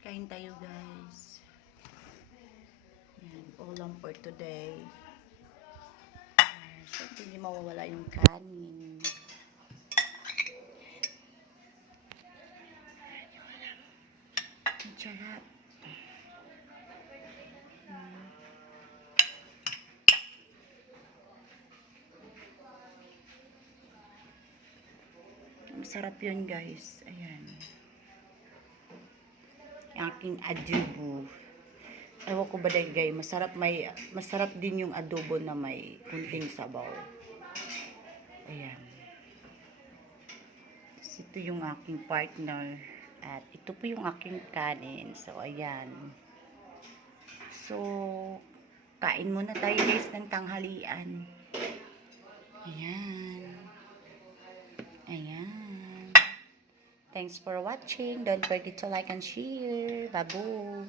Kain tayo, guys. Yan, ulam for today. Siyempre, hindi mawawala yung kanin. Ang sarap. Masarap yun, guys. Ayan. Yung aking adobo. Ewan ko ba dahil, guys, masarap din yung adobo na may kunting sabaw. Ayan. Tapos ito yung aking partner. At ito po yung aking kanin. So, ayan. So, kain muna tayo, guys, ng tanghalian. Ayan. Ayan. Thanks for watching. Don't forget to like and share. Babu.